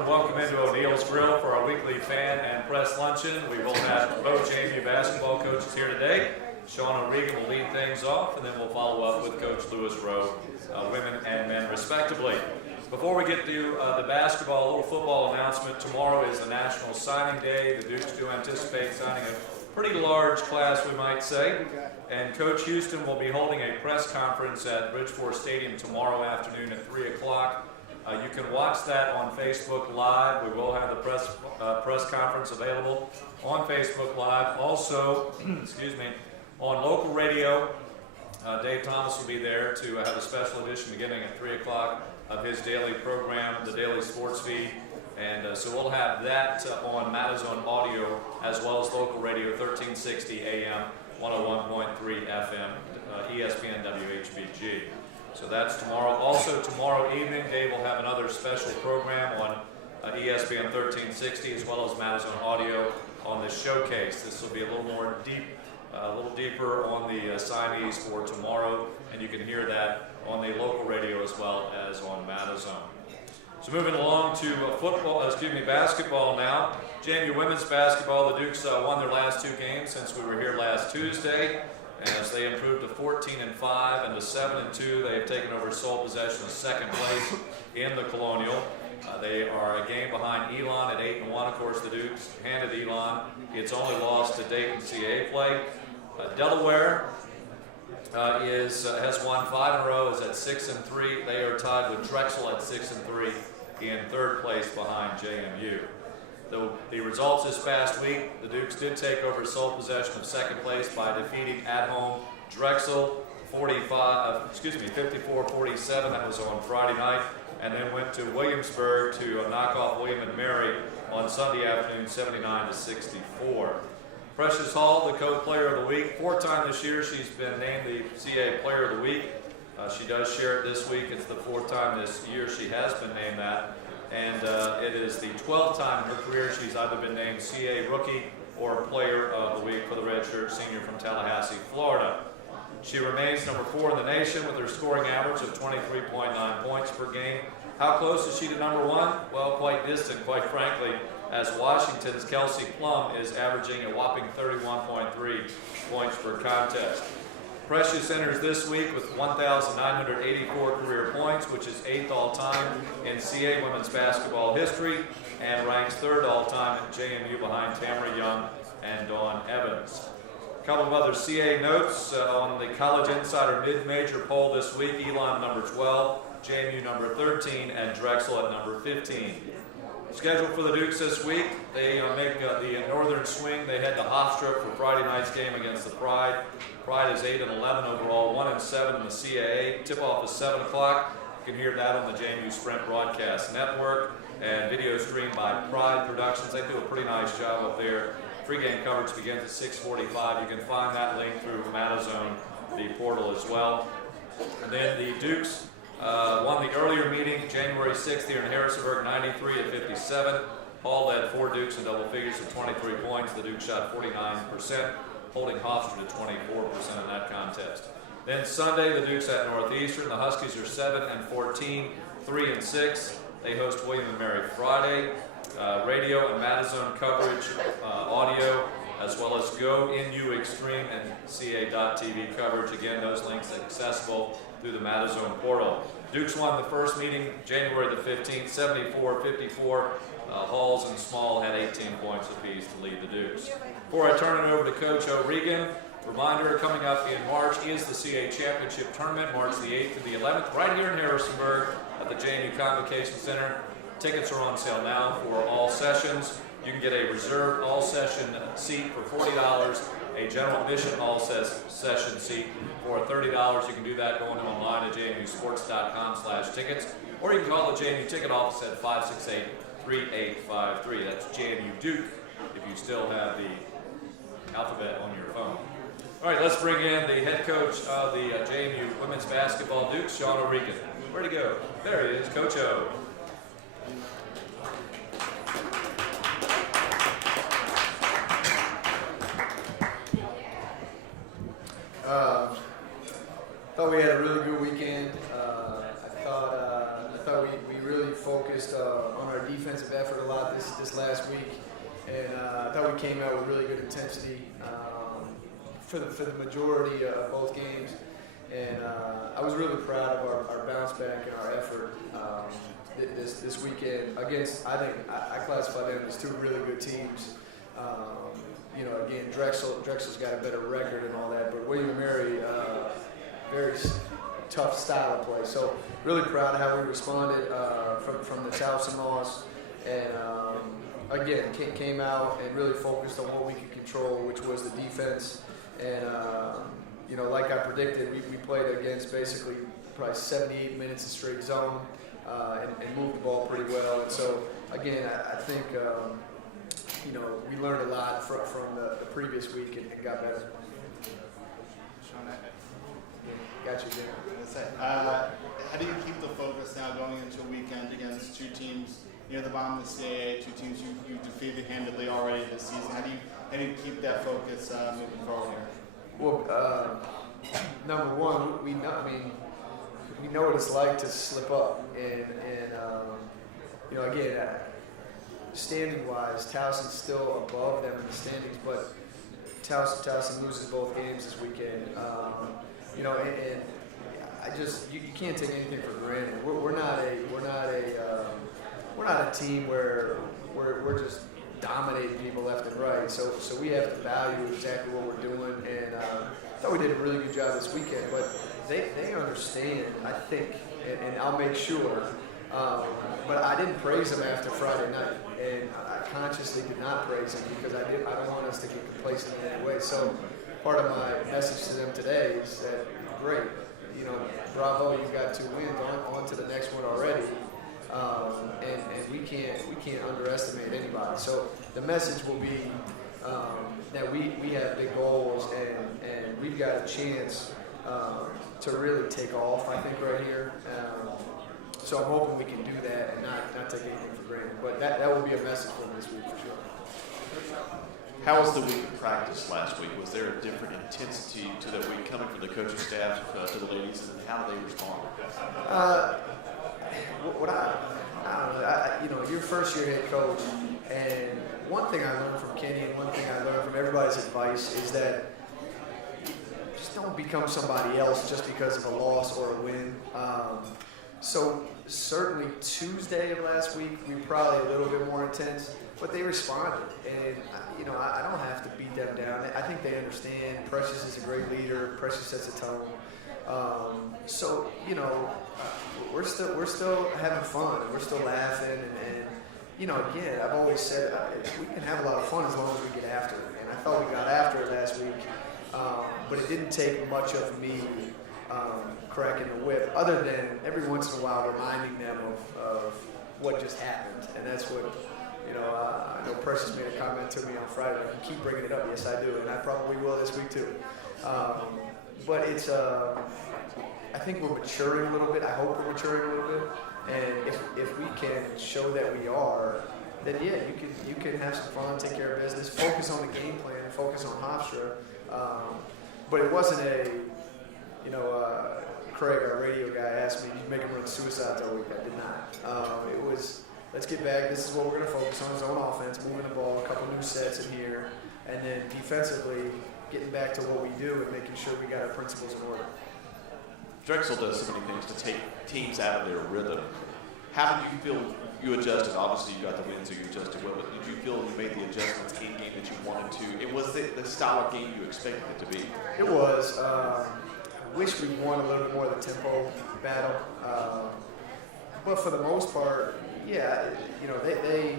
Welcome into O'Neill's Grill for our weekly fan and press luncheon. We will have both JMU basketball coaches here today. Sean O'Regan will lead things off, and then we'll follow up with Coach Lewis Rowe, women and men respectively. Before we get to the basketball, a little football announcement. Tomorrow is the National Signing Day. The Dukes do anticipate signing a pretty large class, we might say. And Coach Houston will be holding a press conference at Bridgeport Stadium tomorrow afternoon at 3 o'clock. You can watch that on Facebook Live. We will have the press conference available on Facebook Live. Also, excuse me, on local radio, Dave Thomas will be there to have a special edition beginning at 3 o'clock of his daily program, the Daily Sports Feed. And so we'll have that on Matazone Audio as well as local radio, 1360 AM, 101.3 FM, ESPN WHBG. So that's tomorrow. Also tomorrow evening, Dave will have another special program on ESPN 1360 as well as Matazone Audio on the showcase. This will be a little deeper on the signees for tomorrow, and you can hear that on the local radio as well as on Matazone. So moving along to basketball now. JMU women's basketball, the Dukes won their last two games since we were here last Tuesday. As they improved to 14-5 and to 7-2, they have taken over sole possession of second place in the Colonial. They are a game behind Elon at 8-1. Of course, the Dukes handed Elon its only loss to date in CAA play. Delaware has won 5 in a row, is at 6-3. They are tied with Drexel at 6-3 in third place behind JMU. The results this past week, the Dukes did take over sole possession of second place by defeating at home Drexel 54-47. That was on Friday night, and then went to Williamsburg to knock off William and Mary on Sunday afternoon 79-64. Precious Hall, the co-player of the week, 4th this year she's been named the CAA Player of the Week. She does share it this week. It's the 4th time this year she has been named that. And it is the 12th time in her career she's either been named CAA Rookie or Player of the Week for the redshirt senior from Tallahassee, Florida. She remains number 4 in the nation with her scoring average of 23.9 points per game. How close is she to number 1? Well, quite distant, quite frankly, as Washington's Kelsey Plum is averaging a whopping 31.3 points per contest. Precious enters this week with 1,984 career points, which is 8th all-time in CAA women's basketball history, and ranks 3rd all-time at JMU behind Tamara Young and Dawn Evans. A couple of other CAA notes on the College Insider mid-major poll this week. Elon number 12, JMU number 13, and Drexel at number 15. Scheduled for the Dukes this week, they make the northern swing. They head to Hofstra for Friday night's game against the Pride. Pride is 8-11 overall, 1-7 in the CAA. Tip-off is 7 o'clock. You can hear that on the JMU Sprint Broadcast Network and video streamed by Pride Productions. They do a pretty nice job up there. Pre-game coverage begins at 6:45. You can find that link through Matazone, the portal as well. And then the Dukes won the earlier meeting, January 6th here in Harrisonburg, 93-57. Hall led 4 Dukes in double figures of 23 points. The Dukes shot 49%, holding Hofstra to 24% in that contest. Then Sunday, the Dukes at Northeastern. The Huskies are 7-14, 3-6. They host William and Mary Friday. Radio and Matazone coverage, audio, as well as Go NU Extreme and CA.TV coverage. Again, those links are accessible through the Matazone portal. Dukes won the first meeting January the 15th, 74-54. Halls and Small had 18 points apiece to lead the Dukes. Before I turn it over to Coach O'Regan, reminder coming up in March is the CAA Championship Tournament, March the 8th to the 11th, right here in Harrisonburg at the JMU Convocation Center. Tickets are on sale now for all sessions. You can get a reserved all-session seat for $40, a general admission all-session seat for $30. You can do that going online at jmusports.com/tickets, or you can call the JMU ticket office at 568-3853. That's JMU Duke if you still have the alphabet on your phone. All right, let's bring in the head coach of the JMU women's basketball Dukes, Sean O'Regan. Where'd he go? There he is, Coach O. Thought we had a really good weekend. I thought we really focused on our defensive effort a lot this last week, and I thought we came out with really good intensity for the majority of both games. And I was really proud of our bounce back and our effort this weekend against, I think, I classify them as two really good teams. Again, Drexel's got a better record and all that, but William & Mary, very tough style of play. So really proud of how we responded from the Towson loss. And again, came out and really focused on what we could control, which was the defense. And like I predicted, we played against basically probably 78 minutes of straight zone and moved the ball pretty well. And so, again, I think, we learned a lot from the previous week and got better. Sean, Got you, Jim. how do you keep the focus now going into a weekend against two teams near the bottom of the CAA, two teams you've defeated handedly already this season? How do you keep that focus moving forward here? Well, number one, we know what it's like to slip up, and again, standing-wise, Towson's still above them in the standings, but Towson loses both games this weekend. And I just you can't take anything for granted. We're not a team where we're just dominating people left and right. So we have to value exactly what we're doing, and I thought we did a really good job this weekend. But they understand, I think, and I'll make sure. But I didn't praise them after Friday night, and I consciously did not praise them because I don't want us to get complacent in any way. So part of my message to them today is that great, bravo, you got 2 wins, on to the next one already. And we can't underestimate anybody. So the message will be that we have big goals, and we've got a chance to really take off, I think, right here. So I'm hoping we can do that and not take anything for granted. But that will be a message for me this week for sure. How was the week of practice last week? Was there a different intensity to that week coming from the coaching staff to the ladies, and how did they respond? I don't know, your first year head coach, and one thing I learned from Kenny and one thing I learned from everybody's advice is that just don't become somebody else just because of a loss or a win. So certainly Tuesday of last week, we were probably a little bit more intense, but they responded, and I don't have to beat them down. I think they understand. Precious is a great leader. Precious sets a tone. So we're still having fun. We're still laughing, and again, I've always said we can have a lot of fun as long as we get after it. And I thought we got after it last week, but it didn't take much of me cracking the whip, other than every once in a while reminding them of what just happened. And that's what I know. Precious made a comment to me on Friday. Like, you keep bringing it up. Yes, I do, and I probably will this week too. But it's I think we're maturing a little bit. I hope we're maturing a little bit. And if we can show that we are, then yeah, you can have some fun, take care of business, focus on the game plan, focus on Hofstra. But it wasn't Craig, our radio guy, asked me, "Did you make him run suicides all week?" I did not. It was, let's get back. This is what we're going to focus on: zone offense, moving the ball, a couple new sets in here, and then defensively getting back to what we do and making sure we got our principles in order. Drexel does so many things to take teams out of their rhythm. How did you feel you adjusted? Obviously, you got the win, so you adjusted well, but did you feel you made the adjustments in game that you wanted to? It was the style of game you expected it to be. It was. I wish we won a little bit more of the tempo battle. But for the most part, yeah, they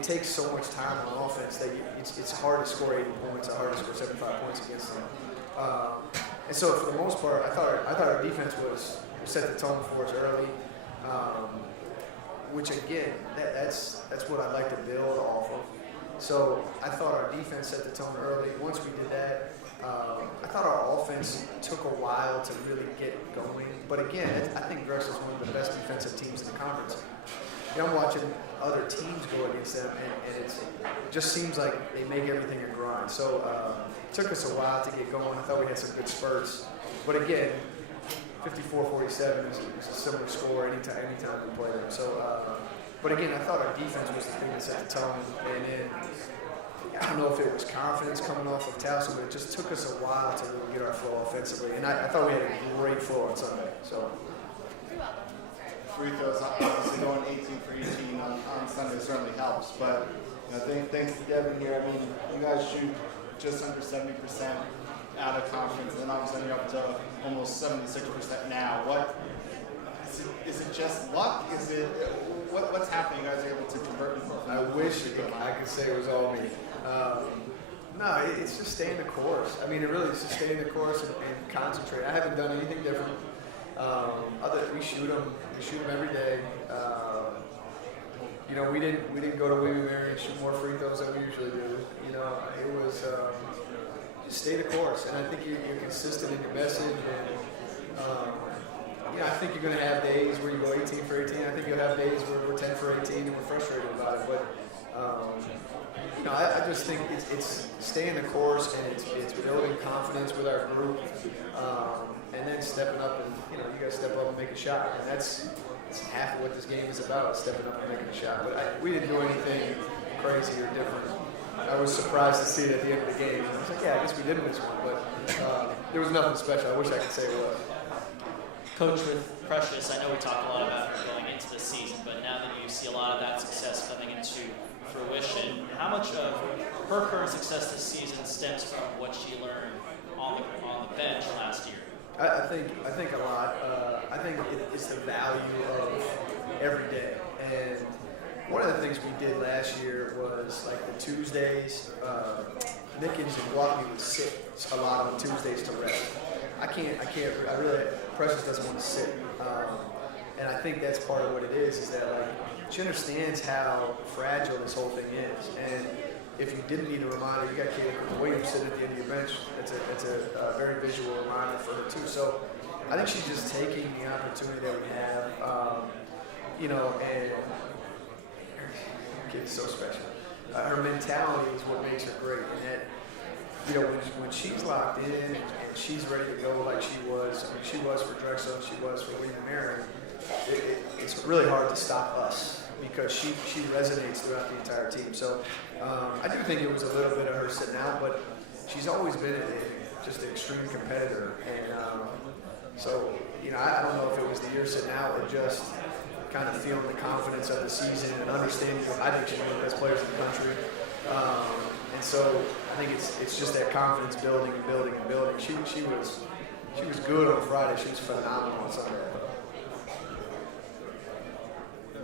take so much time on offense that it's hard to score 80 points, it's hard to score 75 points against them. And so for the most part, I thought our defense was set the tone for us early, which again, that's what I like to build off of. So I thought our defense set the tone early. Once we did that, I thought our offense took a while to really get going. But again, I think Drexel's one of the best defensive teams in the conference. I'm watching other teams go against them, and it just seems like they make everything a grind. So it took us a while to get going. I thought we had some good spurts. But again, 54-47 is a similar score anytime we play them. So But again, I thought our defense was the thing that set the tone. And then I don't know if it was confidence coming off of Towson, but it just took us a while to really get our flow offensively. And I thought we had a great flow on Sunday. So. Free throws, obviously going 18 for 18 on Sunday certainly helps. But thanks to Devin here. I mean, you guys shoot just under 70% out of conference, and then obviously you're up to almost 76% now. Is it just luck? Is it what's happening? You guys are able to convert more. I wish I could say it was all me. No, it's just staying the course. I mean, it really is just staying the course and concentrate. I haven't done anything different. We shoot them every day. We didn't go to William & Mary and shoot more free throws than we usually do. It was just stay the course, and I think you're consistent in your message. And I think you're going to have days where you go 18 for 18. I think you'll have days where we're 10 for 18 and we're frustrated about it. But I just think it's staying the course, and it's building confidence with our group, and then stepping up and you guys step up and make a shot, and that's half of what this game is about, stepping up and making a shot. But we didn't do anything crazy or different. I was surprised to see it at the end of the game. I was like, yeah, I guess we did miss one, but there was nothing special. I wish I could say it was. Coach, with Precious, I know we talked a lot about her going into the season, but now that you see a lot of that success coming into fruition, how much of her current success this season stems from what she learned on the bench last year? I think a lot. I think it's the value of every day. And one of the things we did last year was like the Tuesdays. Nick and Milwaukee would sit a lot on Tuesdays to rest. Precious doesn't want to sit. And I think that's part of what it is that she understands how fragile this whole thing is. And if you didn't need a reminder, you got Kayla Williams sitting at the end of your bench. It's a very visual reminder for her too. So I think she's just taking the opportunity that we have, and her kid's so special. Her mentality is what makes her great, and that when she's locked in and she's ready to go like she was for Drexel and she was for William & Mary, it's really hard to stop us because she resonates throughout the entire team. So I do think it was a little bit of her sitting out, but she's always been just an extreme competitor. And I don't know if it was the year sitting out or just kind of feeling the confidence of the season and understanding I think she's one of the best players in the country. And so I think it's just that confidence building and building and building. She was good on Friday. She was phenomenal on Sunday.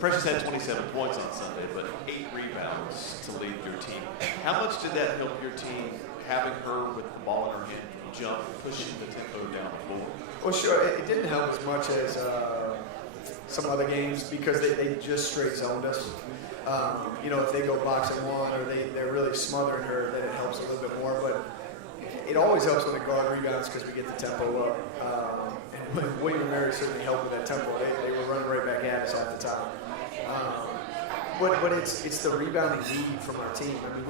Precious had 27 points on Sunday, but 8 rebounds to lead your team. How much did that help your team, having her with the ball in her hand, jump, pushing the tempo down the floor? Well, sure. It didn't help as much as some other games because they just straight zoned us. If they go box and one or they're really smothering her, then it helps a little bit more. But it always helps when the guard rebounds because we get the tempo up. And William & Mary certainly helped with that tempo. They were running right back at us half the time. But it's the rebounding need from our team. I mean,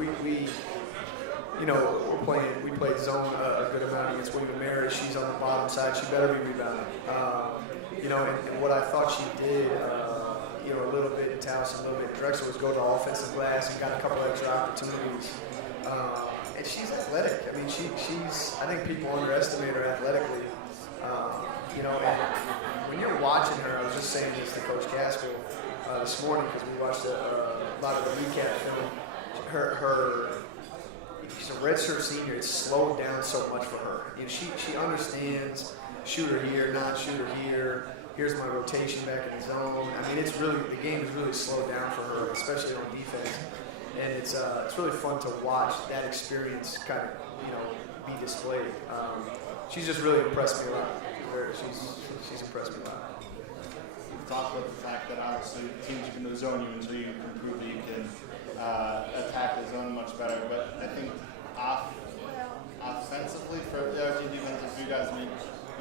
we played zone a good amount against William & Mary. She's on the bottom side. She better be rebounding. And what I thought she did, a little bit in Towson, a little bit in Drexel, was go to offensive glass and got a couple extra opportunities. And she's athletic. I mean, she's. I think people underestimate her athletically. And when you're watching her, I was just saying this to Coach Caskell this morning because we watched a lot of the recap film. She's a redshirt senior. It's slowed down so much for her. She understands shooter here, not shooter here. Here's my rotation back in the zone. I mean, the game is really slowed down for her, especially on defense. And it's really fun to watch that experience kind of be displayed. She's just really impressed me a lot. She's impressed me a lot. We've talked about the fact that obviously teams can zone you until you can prove that you can attack the zone much better. But I think offensively for the RG defense, you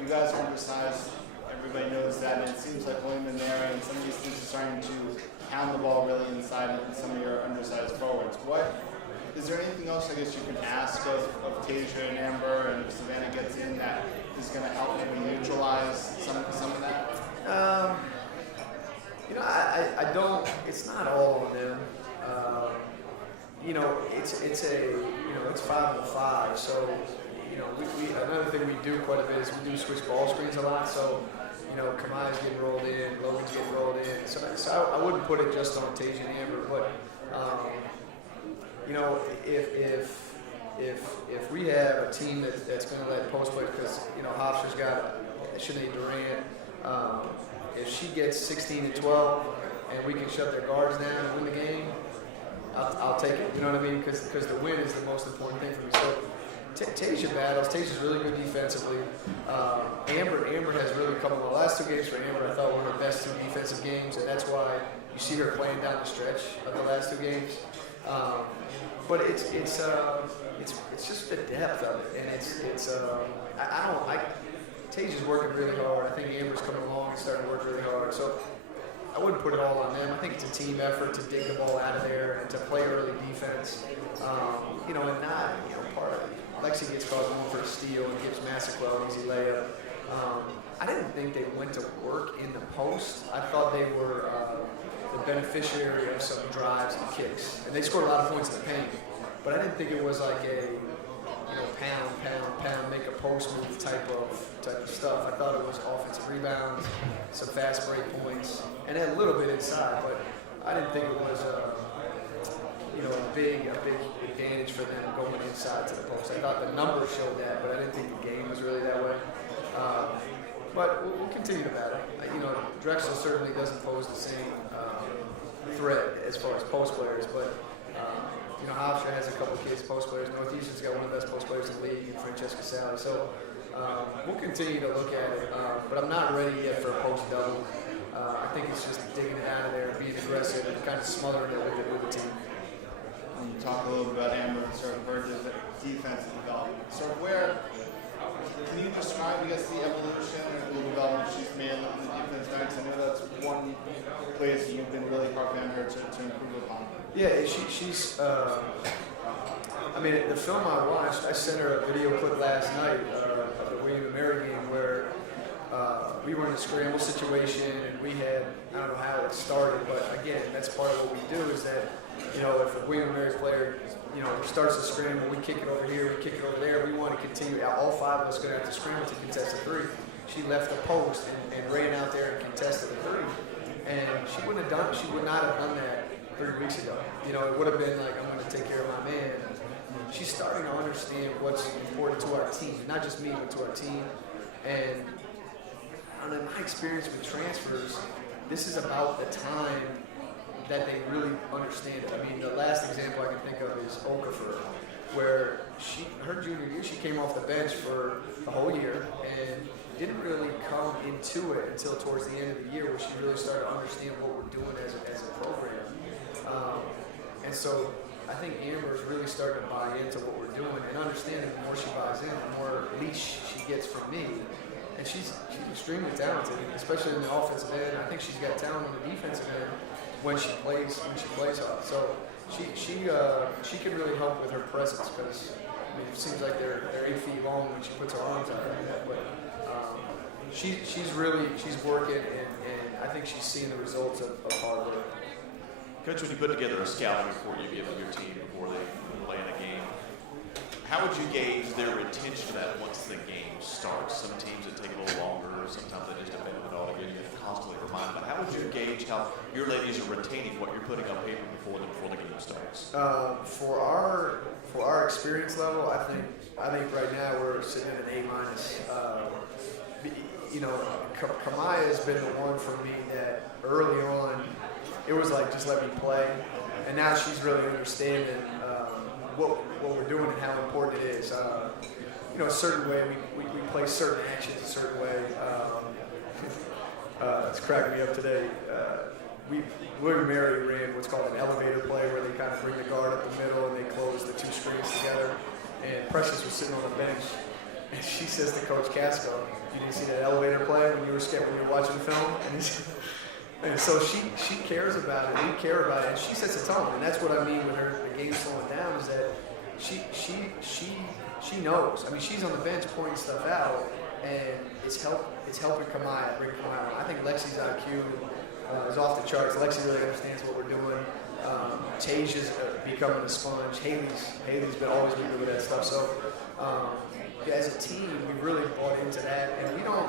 guys are undersized. Everybody knows that, and it seems like William & Mary and some of these teams are starting to pound the ball really inside and some of your undersized forwards. Is there anything else I guess you can ask of Tasia and Amber, and if Savannah gets in, that is going to help maybe neutralize some of that? I don't. It's not all on them. It's 5-on-5. So, we another thing we do quite a bit is we do switch ball screens a lot. So, Kamaya's getting rolled in, Logan's getting rolled in. So I wouldn't put it just on Tage and Amber, but if we have a team that's going to let post play, because Hofstra's got Sinead Durant, if she gets 16 and 12 and we can shut their guards down and win the game, I'll take it. You know what I mean? Because the win is the most important thing for me. So Tasia battles. Tasia's really good defensively. Amber has really come in the last 2 games for Amber. I thought were her best 2 defensive games, and that's why you see her playing down the stretch of the last 2 games. But it's just the depth of it, and Tasia's working really hard. I think Amber's coming along and starting to work really hard. So I wouldn't put it all on them. I think it's a team effort to dig the ball out of there and to play early defense. And not part of it. Lexi gets called one for a steal and gives Massaquoi an easy layup. I didn't think they went to work in the post. I thought they were the beneficiary of some drives and kicks, and they scored a lot of points in the paint. But I didn't think it was like a pound, make a post move type of stuff. I thought it was offensive rebounds, some fast break points, and had a little bit inside. But I didn't think it was a big advantage for them going inside to the post. I thought the numbers showed that, but I didn't think the game was really that way. But we'll continue to battle. Drexel certainly doesn't pose the same threat as far as post players, but Hofstra has a couple kids post players. Northeastern's got one of the best post players in the league, Francesca Sally. So we'll continue to look at it, but I'm not ready yet for a post double. I think it's just digging it out of there, being aggressive, and kind of smothering it with the team. You talk a little bit about Amber and sort of her defensive development. So can you describe, the evolution or the development she's made in the defense ranks? I know that's one place you've been really harping on her to improve upon. Yeah, she's. The film I watched, I sent her a video clip last night of the William and Mary game where we were in a scramble situation and we had, I don't know how it started, but again, that's part of what we do is that, if a William and Mary player, starts to scramble, we kick it over here, we kick it over there, we want to continue. All 5 of us going to have to scramble to contest a 3. She left the post and ran out there and contested a 3. And she would not have done that 3 weeks ago. It would have been like, I'm going to take care of my man. She's starting to understand what's important to our team, not just me, but to our team. And in my experience with transfers, this is about the time that they really understand it. The last example I can think of is Okafor, where her junior year, she came off the bench for the whole year and didn't really come into it until towards the end of the year where she really started to understand what we're doing as a program. And so I think Amber's really starting to buy into what we're doing and understanding the more she buys in, the more leash she gets from me. And she's extremely talented, especially in the offensive end. I think she's got talent on the defensive end when she plays hard. So she can really help with her presence because it seems like they're 8 feet long when she puts her arms out like that. But she's working and I think she's seeing the results of hard work. Coach, when you put together a scouting report you give of your team before they play in a game, how would you gauge their attention to that once the game starts? Some teams it take a little longer, sometimes they just abandon it altogether. You have to constantly remind them. How would you gauge how your ladies are retaining what you're putting on paper before the game starts? For our experience level, I think right now we're sitting at an A-. Kamaya has been the one for me that early on it was like just let me play, and now she's really understanding what we're doing and how important it is. A certain way we play certain actions a certain way. It's cracking me up today. William Mary ran what's called an elevator play where they kind of bring the guard up the middle and they close the 2 screens together. And Precious was sitting on the bench, and she says to Coach Casco, "You didn't see that elevator play when you were watching the film?" And so she cares about it. We care about it, and she sets a tone. And that's what I mean with her. The game slowing down is that she knows. She's on the bench pointing stuff out, and it's helping Kamaya, bring Kamaya on. I think Lexi's IQ is off the charts. Lexi really understands what we're doing. Tasia's becoming a sponge. Haley's always been good with that stuff. So as a team, we really bought into that, and we don't.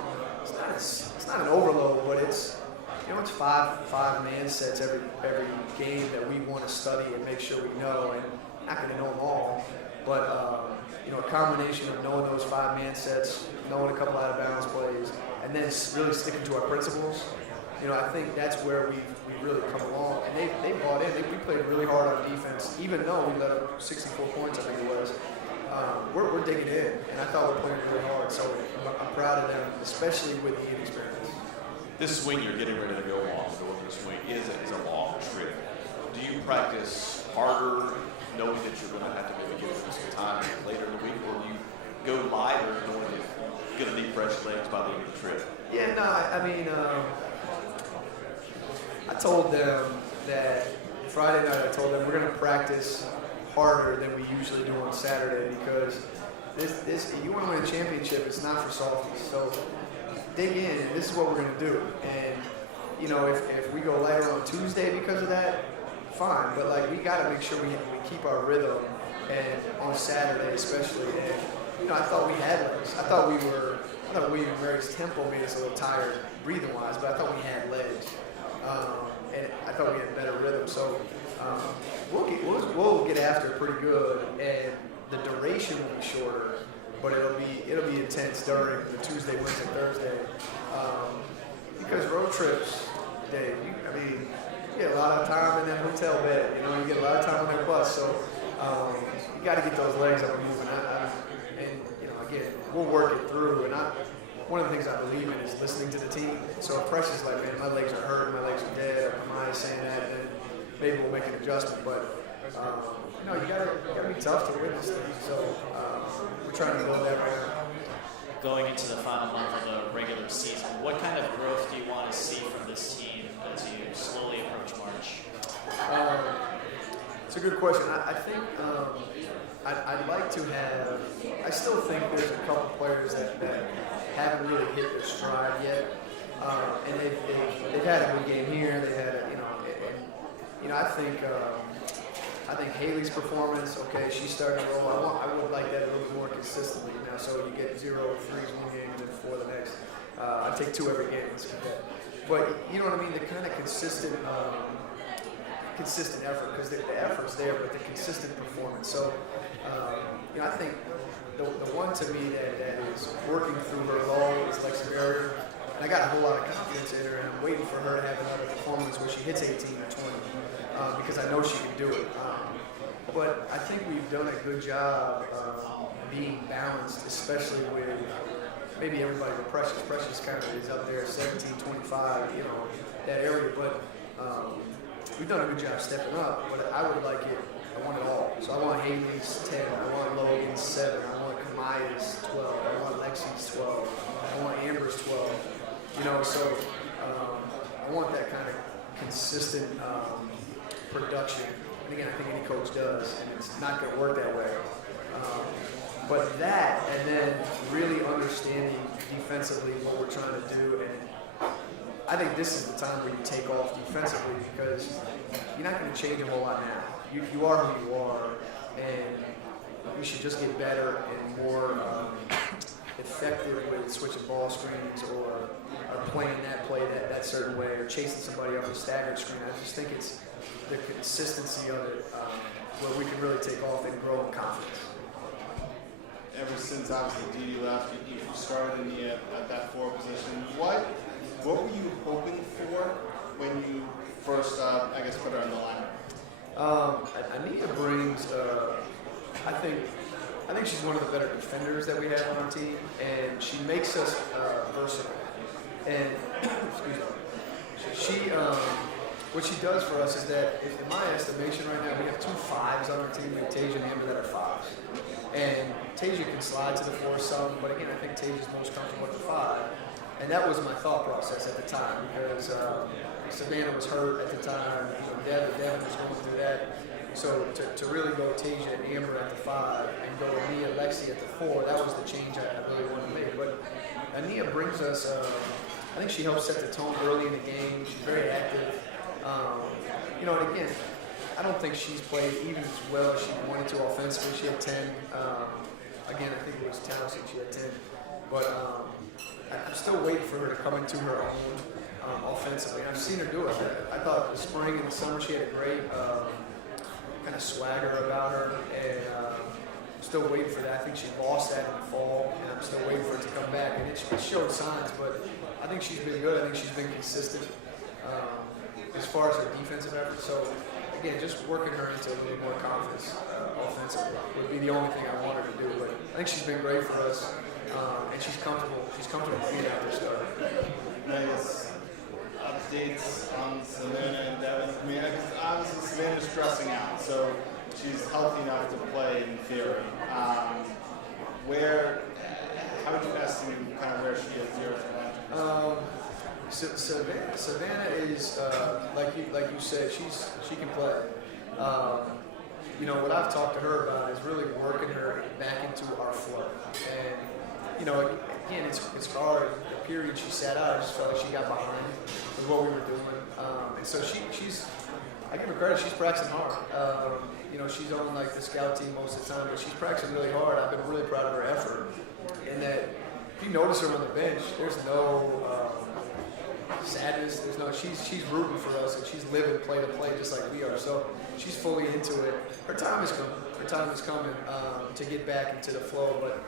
It's not an overload, but it's five man sets every game that we want to study and make sure we know, and not going to know them all, but a combination of knowing those 5 man sets, knowing a couple out of bounds plays, and then really sticking to our principles. I think that's where we've really come along, and they bought in. We played really hard on defense, even though we let up 64 points, I think it was. We're digging in, and I thought we were playing really hard, so I'm proud of them, especially with the inexperience. This swing you're getting ready to go on, the northern swing, is a long trip. Do you practice harder, knowing that you're going to have to maybe give it some time later in the week, or do you go lighter, knowing that you're going to need fresh legs by the end of the trip? Yeah, no, I mean, I told them that Friday night. I told them we're going to practice harder than we usually do on Saturday, because this you want to win a championship, it's not for softies. So dig in, and this is what we're going to do. And if we go lighter on Tuesday because of that, fine. But we got to make sure we keep our rhythm, and on Saturday especially. And I thought we had legs. I thought William and Mary's tempo made us a little tired breathing wise, but I thought we had legs, and I thought we had better rhythm. So we'll get after it pretty good, and the duration will be shorter, but it'll be intense during the Tuesday, Wednesday, Thursday, because road trips, Dave, you get a lot of time in that hotel bed. You get a lot of time on that bus, so you got to get those legs up and moving. Again, we'll work it through, and one of the things I believe in is listening to the team. So if Precious is like, man, my legs are hurting, my legs are dead, or Maya saying that, then maybe we'll make an adjustment. But you gotta be tough to win this thing. So we're trying to build that right now. Going into the final month of the regular season, what kind of growth do you want to see from this team as you slowly approach March? It's a good question. I think I'd like to have. I still think there's a couple players that haven't really hit their stride yet, and they've had a good game here. They had I think Haley's performance. Okay, she's starting to roll. I would like that a little bit more consistently now. So you get 0 threes one game and then 4 the next. I take 2 every game. Let's get that. But you know what I mean? The kind of consistent effort, because the effort's there, but the consistent performance. So, I think the one to me that is working through her lull is Lexi Barrier. And I got a whole lot of confidence in her, and I'm waiting for her to have another performance where she hits 18 or 20, because I know she can do it. But I think we've done a good job being balanced, especially with maybe everybody with Precious. Precious kind of is up there, 17, 25, that area. But we've done a good job stepping up, but I would like it. I want it all. So I want Haley's 10. I want Logan's 7. I want Kamaya's 12. I want Lexi's 12. I want Amber's 12. So I want that kind of consistent production. And again, I think any coach does, and it's not going to work that way. But that, and then really understanding defensively what we're trying to do, and I think this is the time where you take off defensively, because you're not going to change a whole lot now. You are who you are, and we should just get better and more effective with switching ball screens or playing that play that certain way, or chasing somebody off a staggered screen. I just think it's the consistency of it where we can really take off and grow in confidence. Ever since obviously Dee left, you started at that 4 position. What were you hoping for when you first, put her in the lineup? Anita brings. I think she's one of the better defenders that we have on our team, and she makes us versatile. And excuse me, what she does for us is that, in my estimation right now, we have 2 5s on our team, and Tasia and Amber that are 5s. And Tasia can slide to the 4 some, but again, I think Tasia's most comfortable at the 5. And that was my thought process at the time, because Savannah was hurt at the time. Devin was going through that. So to really go Tasia and Amber at the 5 and go Ania, Lexi at the 4, that was the change I really wanted to make. But Ania brings us I think she helps set the tone early in the game. She's very active. And again, I don't think she's played even as well as she wanted to offensively. She had 10. Again, I think it was Townsend. She had 10. But I'm still waiting for her to come into her own offensively. I've seen her do it. I thought the spring and the summer she had a great kind of swagger about her, and I'm still waiting for that. I think she lost that in the fall, and I'm still waiting for it to come back. And it showed signs, but I think she's been good. I think she's been consistent as far as her defensive effort. So again, just working her into a little more confidence offensively would be the only thing I want her to do. But I think she's been great for us, and she's comfortable. She's comfortable being out there starting. Nice updates on Savannah and Devin. I mean, obviously Savannah's stressing out, so she's healthy enough to play in theory. How would you estimate kind of where she is here for Savannah is like you said, she can play. What I've talked to her about is really working her back into our flow. And again, it's hard. The period she sat out, I just felt like she got behind with what we were doing. And so she's, I give her credit, she's practicing hard. She's on like the scout team most of the time, but she's practicing really hard. I've been really proud of her effort. And that if you notice her on the bench, there's no sadness. She's rooting for us, and she's living play to play just like we are. So she's fully into it. Her time is coming. Her time is coming to get back into the flow. But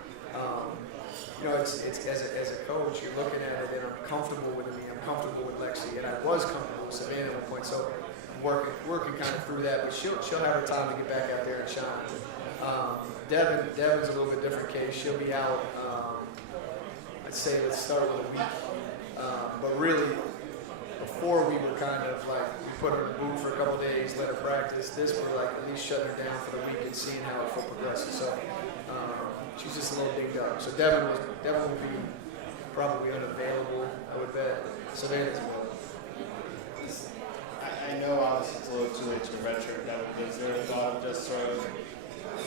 it's as a coach, you're looking at it, and I'm comfortable with me. I'm comfortable with Lexi, and I was comfortable with Savannah at one point. So I'm working kind of through that. But she'll have her time to get back out there and shine. Devin's a little bit different case. She'll be out. I'd say let's start with a week. But really, before we were kind of like, we put her in the booth for a couple of days, let her practice. This we're like at least shutting her down for the week and seeing how her foot progresses. So she's just a little dinged up. So Devin will be probably unavailable, I would bet. Savannah's available. I know obviously it's a little too late to redshirt that, but is there a thought of just sort of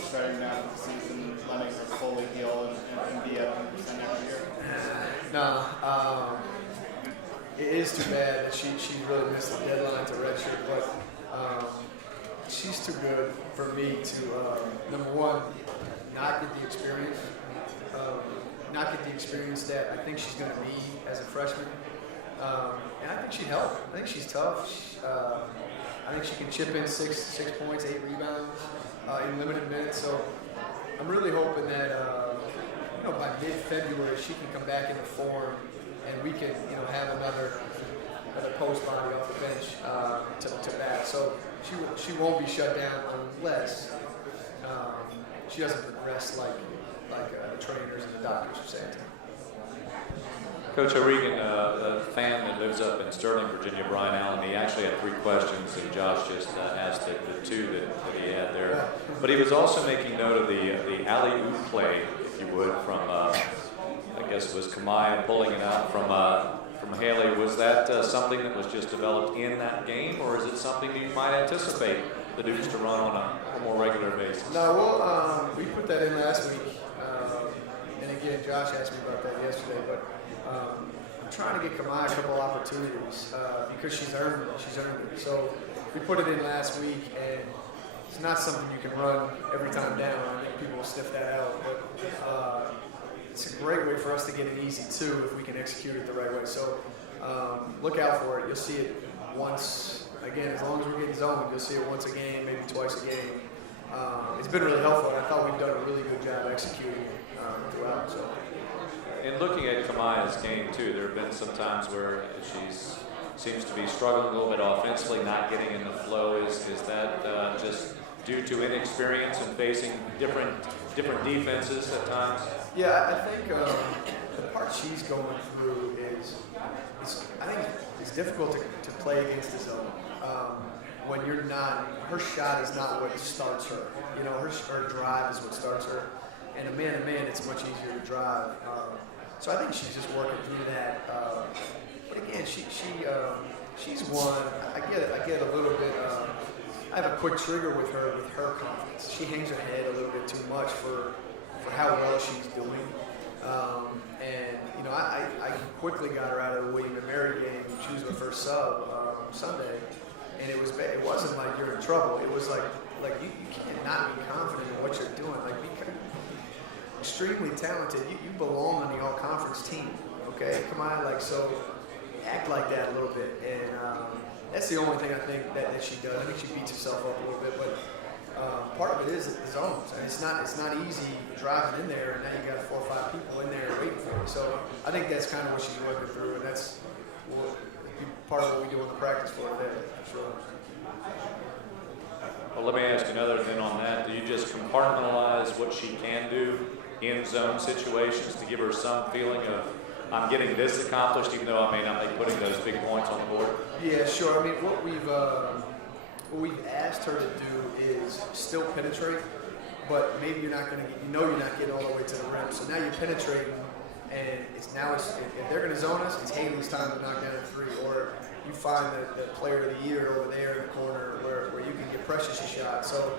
starting out the season, letting her fully heal and be at 100% every year? No, it is too bad that she really missed the deadline to redshirt, but she's too good for me to, number one, not get the experience, that I think she's going to be as a freshman. And I think she'd help. I think she's tough. I think she can chip in 6 points, 8 rebounds in limited minutes. So I'm really hoping that by mid-February she can come back into form, and we can have another post body off the bench to bat. So she won't be shut down unless she doesn't progress like the trainers and the doctors are saying to her. Coach O'Regan, a fan that lives up in Sterling, Virginia, Brian Allen, he actually had 3 questions, and Josh just asked the 2 that he had there. But he was also making note of the alley-oop play, if you would, from, I guess it was Kamaya pulling it out from Haley. Was that something that was just developed in that game, or is it something you might anticipate the Dukes to run on a more regular basis? No, we put that in last week. And again, Josh asked me about that yesterday, but I'm trying to get Kamaya a couple opportunities because she's earned it. So we put it in last week, and it's not something you can run every time down. I think people will sniff that out, but it's a great way for us to get an easy 2 if we can execute it the right way. So look out for it. You'll see it once. Again, as long as we're getting zoned, you'll see it once a game, maybe twice a game. It's been really helpful, and I thought we've done a really good job executing throughout. So. In looking at Kamaya's game too, there have been some times where she seems to be struggling a little bit offensively, not getting in the flow. Is that just due to inexperience and facing different defenses at times? Yeah, I think the part she's going through is I think it's difficult to play against the zone. When you're not, her shot is not what starts her. Her drive is what starts her. And a man-to-man, it's much easier to drive. So I think she's just working through that. But again, she's one. I get a little bit. I have a quick trigger with her confidence. She hangs her head a little bit too much for how well she's doing. And you know, I quickly got her out of the William and Mary game. She was the first sub Sunday, and it wasn't like you're in trouble. It was like you can't not be confident in what you're doing. Like, be extremely talented. You belong on the all conference team. Okay, come on, like, so act like that a little bit, and that's the only thing I think that she does. I think she beats herself up a little bit, but part of it is the zones. And it's not easy driving in there, and now you got 4 or 5 people in there waiting for you. So I think that's kind of what she's working through, and that's part of what we do on the practice floor today, for sure. Well, let me ask another thing on that. Do you just compartmentalize what she can do in zone situations to give her some feeling of, I'm getting this accomplished, even though I may not be putting those big points on the board? Yeah, sure. I mean, what we've asked her to do is still penetrate, but maybe you're not going to get, you're not getting all the way to the rim. So now you're penetrating, and if they're going to zone us, it's Haley's time to knock down a 3, or you find the player of the year over there in the corner where you can get Precious a shot. So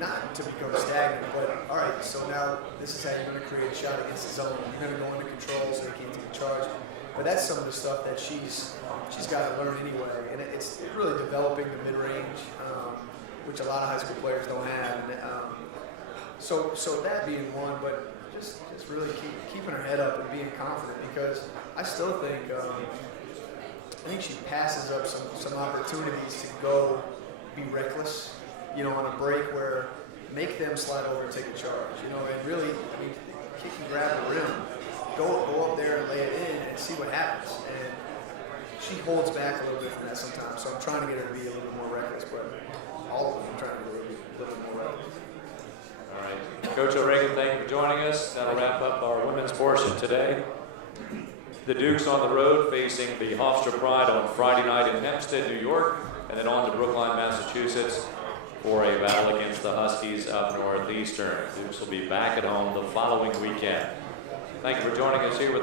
not to become stagnant, but all right, so now this is how you're going to create a shot against the zone. You're going to go into control so you can't take a charge. But that's some of the stuff that she's got to learn anyway, and it's really developing the mid-range, which a lot of high school players don't have. And, so that being one, but just really keeping her head up and being confident, because I still think I think she passes up some opportunities to go be reckless, on a break where make them slide over and take a charge, and really, I mean, kick and grab the rim, go up there and lay it in and see what happens. And she holds back a little bit from that sometimes, so I'm trying to get her to be a little bit more reckless, but all of them I'm trying to be a little bit more reckless. All right. Coach O'Regan, thank you for joining us. That'll wrap up our women's portion today. The Dukes on the road facing the Hofstra Pride on Friday night in Hempstead, New York, and then on to Brookline, Massachusetts for a battle against the Huskies of Northeastern. Dukes will be back at home the following weekend. Thank you for joining us here with